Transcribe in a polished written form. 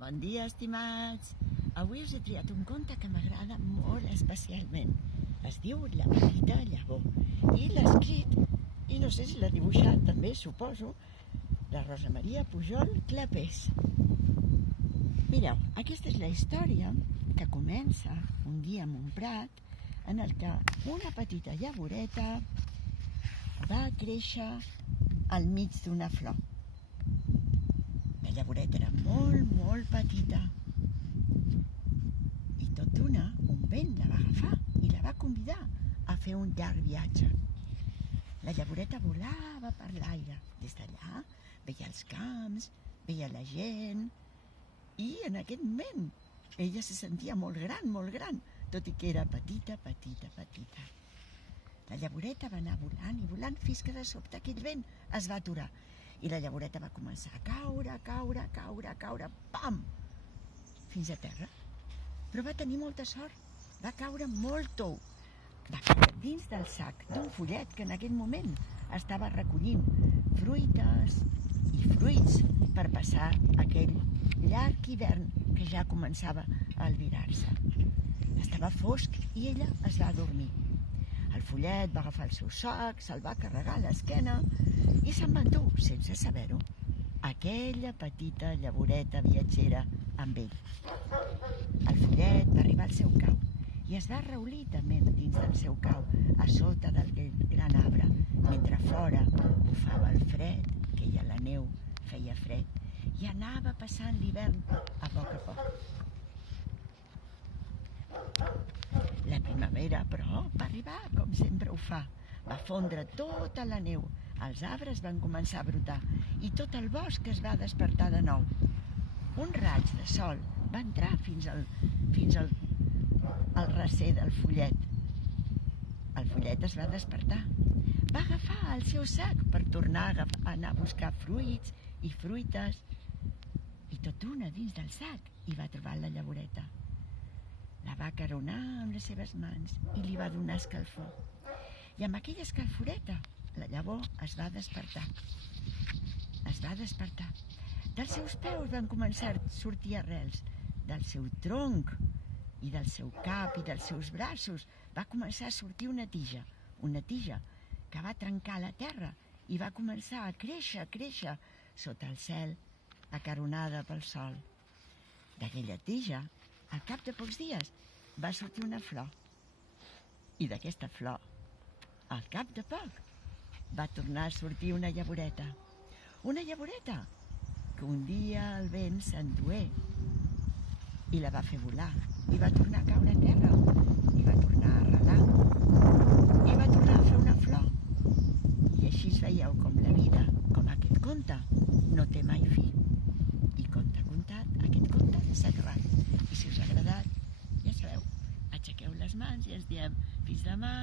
Bon dia, estimats! Avui us he triat un conte que m'agrada molt especialment. Es diu La petita llavor i l'ha escrit, i no sé si l'ha dibuixat també, suposo, la Rosa Maria Pujol Clapés. Mireu, aquesta és la història que comença un dia en un prat en el que una petita llavoreta va créixer al mig d'una flor. La llavoreta era molt, molt petita i tot d'una un vent la va agafar i la va convidar a fer un llarg viatge. La llavoreta volava per l'aire. Des d'allà veia els camps, veia la gent i en aquest moment ella se sentia molt gran, tot i que era petita. La llavoreta va anar volant i volant fins que de sobte aquell vent es va aturar i la llavoreta va començar a caure, pam! Fins a terra. Però va tenir molta sort, va caure molt tou. Va caure dins del sac d'un follet que en aquell moment estava recollint fruites i fruits per passar aquell llarg hivern que ja començava a albirar-se. Estava fosc i ella es va adormir. El follet va agafar el seu sac, se'l va carregar a l'esquena i se'n va endur, sense saber-ho, aquella petita llavoreta viatgera amb ell. El follet va arribar al seu cau i es va arraulir també dins del seu cau, a sota d'aquell gran arbre, mentre fora bufava el fred, queia la neu, feia fred, i anava passant l'hivern a poc. La primavera, però, va arribar com sempre ho fa. Va fondre tota la neu, els arbres van començar a brotar i tot el bosc es va despertar de nou. Un raig de sol va entrar fins al recer del follet. El follet es va despertar. Va agafar el seu sac per tornar a anar a buscar fruits i fruites i tot d'una dins del sac hi va trobar la llavoreta. La va acaronar amb les seves mans i li va donar escalfor. I amb aquella escalforeta la llavor es va despertar. Dels seus peus van començar a sortir arrels, del seu tronc i del seu cap i dels seus braços va començar a sortir una tija que va trencar la terra i va començar a créixer sota el cel, acaronada pel sol. D'aquella tija, al cap de pocs dies, va sortir una flor. I d'aquesta flor, al cap de poc, va tornar a sortir una llavoreta. Una llavoreta que un dia el vent s'endué i la va fer volar. I va tornar a caure a terra. I va tornar a arrelar. I va tornar a fer una flor. I així veieu com la vida, com aquest conte, no té mai fi. I conte contat, aquest conte s'ha acabat. I si us ha agradat, ja sabeu, aixequeu les mans i ens diem fins demà.